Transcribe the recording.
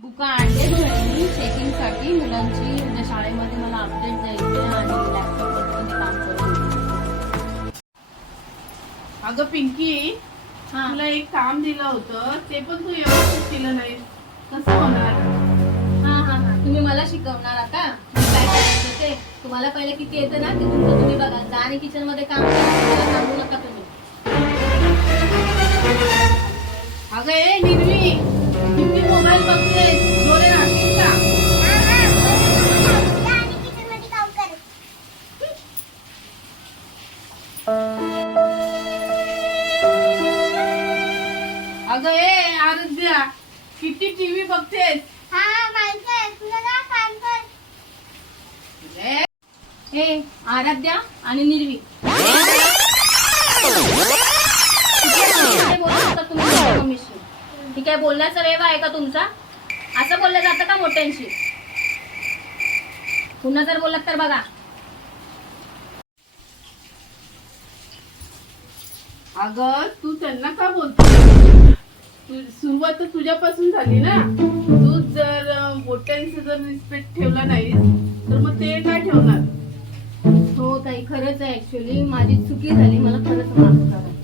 बुका आणले मी चेकिंगसाठी. मुलांची म्हणजे शाळेमध्ये मला अपडेट द्यायचे आणि काम करून. अगं पिंकी हा. तुला एक काम दिलं होतं. ते पण तू व्यवस्थित केलं नाही. कसं होणार? हा हा हा. तुम्ही मला शिकवणार आता. काय करायचं ते? तुम्हाला पहिले किती येतं ना ते तुमचं तुम्ही बघा. जा आणि किचनमध्ये काम करा. मला सांगू नका तुम्ही. अगं ए निर्वी! किती मोबाईल बघते. डोळे राहतील का अगं ए आराध्या किती टीव्ही बघतेस? ए, हे आराध्या आणि निर्वी. ही काय बोलण्याचा वेळ आहे का तुमचा? असं बोललं जातं का मोठ्यांशी? पुन्हा जर बोललात तर बघा. अगं तू त्यांना का बोलतो? तू- सुरुवात तर तुझ्यापासून झाली ना? तू जर मोठ्यांचं जर रिस्पेक्ट ठेवला नाही तर मग ते काय ठेवणार? हो ताई खरंच आहे ऍक्च्युली माझी चुकी झाली. मला खरंच माफ करा.